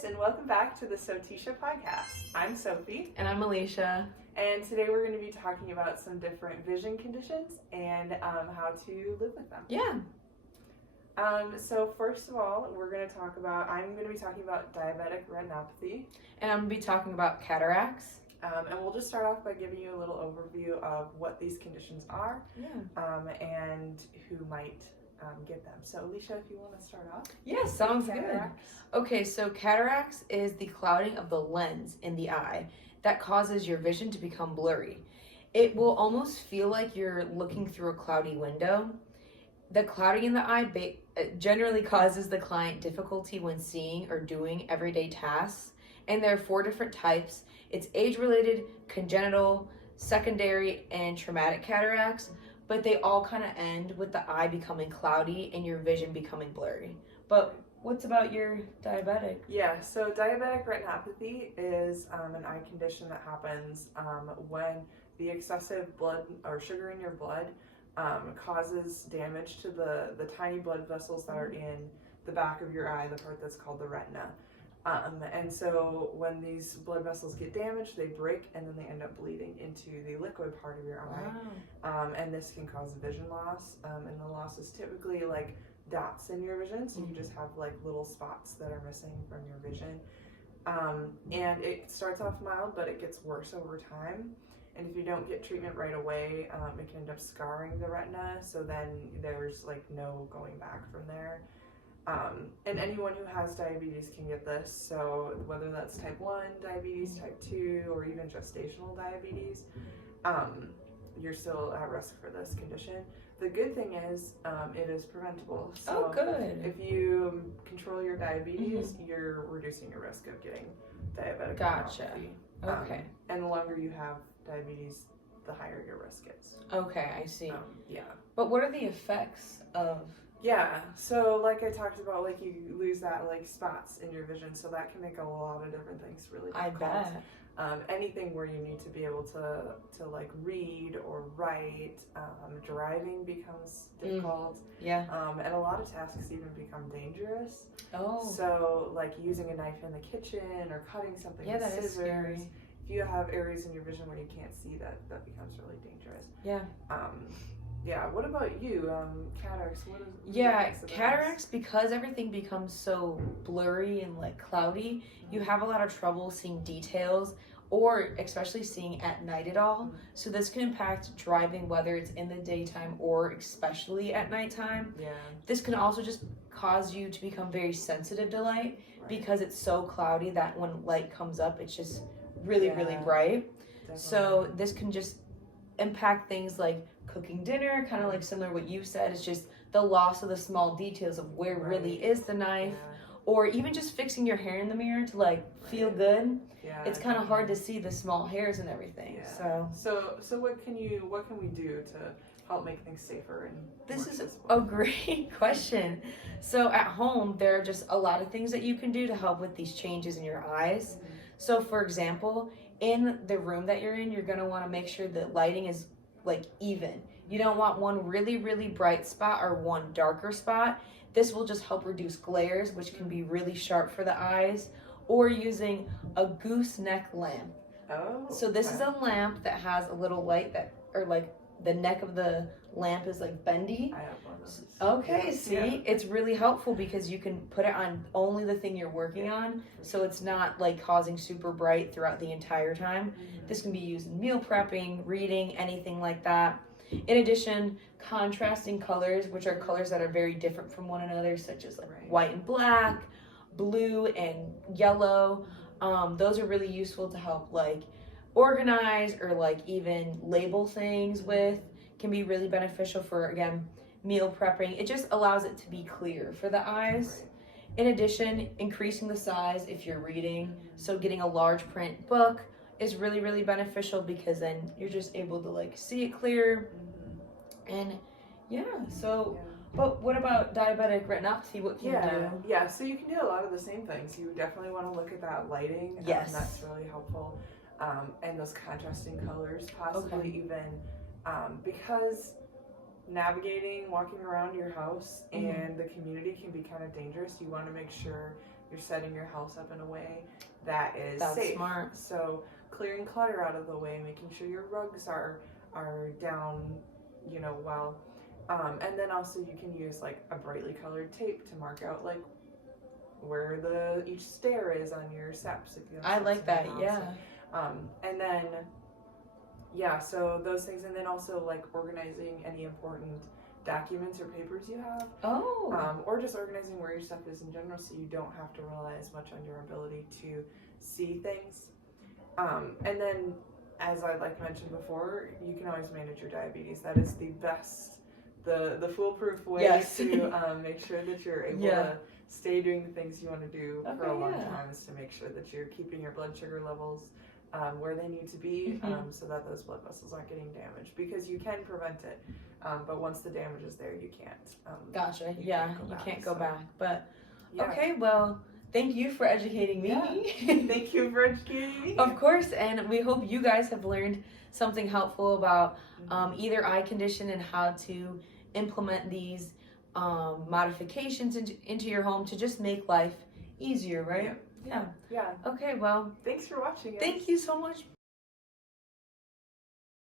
guys, and welcome back to the sOTicia podcast. I'm Sophie. And I'm Alicia. And today we're going to be talking about some different vision conditions and how to live with them. Yeah. So first of all, I'm going to be talking about diabetic retinopathy. And I'm going to be talking about cataracts. And we'll just start off by giving you a little overview of what these conditions are. And who might get them. So Alicia, if you want to start off. Yeah, sounds good. Okay, so cataracts is the clouding of the lens in the eye that causes your vision to become blurry. It will almost feel like you're looking through a cloudy window. The clouding in the eye generally causes the client difficulty when seeing or doing everyday tasks. And there are 4 different types. It's age-related, congenital, secondary, and traumatic cataracts. But they all kind of end with the eye becoming cloudy and your vision becoming blurry. But what's about your diabetic? Yeah, so diabetic retinopathy is an eye condition that happens when the excessive blood or sugar in your blood causes damage to the tiny blood vessels that are in the back of your eye, the part that's called the retina. And so when these blood vessels get damaged, they break and then they end up bleeding into the liquid part of your eye. Wow. And this can cause vision loss. And the loss is typically like dots in your vision. So you just have like little spots that are missing from your vision. And it starts off mild, but it gets worse over time. And if you don't get treatment right away, it can end up scarring the retina. So then there's like no going back from there. And anyone who has diabetes can get this, so whether that's type 1 diabetes, type 2, or even gestational diabetes, you're still at risk for this condition. The good thing is it is preventable. So oh, good. If you control your diabetes, you're reducing your risk of getting diabetic Gotcha. retinopathy. Okay. And the longer you have diabetes, the higher your risk is. Okay, I see. Yeah. But what are the effects of... Yeah, so like I talked about, like you lose that like spots in your vision, so that can make a lot of different things really difficult. I bet. Anything where you need to be able to like read or write, driving becomes difficult. Yeah. And a lot of tasks even become dangerous. Oh. So like using a knife in the kitchen or cutting something with that scissors. is scary. If you have areas in your vision where you can't see, that becomes really dangerous. Yeah. Yeah, what about you? Cataracts, what is cataracts, because everything becomes so blurry and like cloudy, you have a lot of trouble seeing details or especially seeing at night at all. So this can impact driving, whether it's in the daytime or especially at nighttime. Yeah. This can also just cause you to become very sensitive to light because it's so cloudy that when light comes up, it's just really bright. Definitely. So this can just impact things like cooking dinner, kind of like similar to what you said. It's just the loss of the small details of where really is the knife, or even just fixing your hair in the mirror to like feel good. Yeah, it's kind of hard to see the small hairs and everything. Yeah. So what can we do to help make things safer? And this is a great question. So at home, there are just a lot of things that you can do to help with these changes in your eyes. So for example, in the room that you're in, you're going to want to make sure that lighting is like even. You don't want one really, really bright spot or one darker spot. This will just help reduce glares, which can be really sharp for the eyes, or using a gooseneck lamp. Oh. So this is a lamp that has a little light that, or like the neck of the lamp is like bendy. I have one of those. Okay, see, it's really helpful because you can put it on only the thing you're working on, so it's not like causing super bright throughout the entire time. This can be used in meal prepping, reading, anything like that. In addition, contrasting colors, which are colors that are very different from one another, such as like white and black, blue and yellow. Those are really useful to help like organize or like even label things with. Can be really beneficial for, again, meal prepping. It just allows it to be clear for the eyes. In addition, increasing the size if you're reading. So getting a large print book is really, really beneficial because then you're just able to like see it clear. And but what about diabetic retinopathy? What can you do? Yeah, so you can do a lot of the same things. You definitely want to look at that lighting. Yes. That's really helpful. And those contrasting colors, possibly even because navigating, walking around your house and the community can be kind of dangerous. You want to make sure you're setting your house up in a way that is That's safe. smart. So clearing clutter out of the way, making sure your rugs are down, well. And then also you can use like a brightly colored tape to mark out like where each stair is on your steps. If you have I steps like in that, your house. yeah. And then, yeah, so those things, and then also like organizing any important documents or papers you have. Oh. Or just organizing where your stuff is in general, so you don't have to rely as much on your ability to see things. And then, as I mentioned before, you can always manage your diabetes. That is the best, the foolproof way Yes. to make sure that you're able to stay doing the things you want to do for a long time, is to make sure that you're keeping your blood sugar levels where they need to be, so that those blood vessels aren't getting damaged, because you can prevent it, but once the damage is there, you can't. Gotcha. You Can't go back. But yeah. okay, well, thank you for educating me. Yeah. Thank you for educating me. Of course, and we hope you guys have learned something helpful about either eye condition and how to implement these modifications into your home to just make life easier, right? Yeah. Okay, well, Thanks for watching. thank you so much.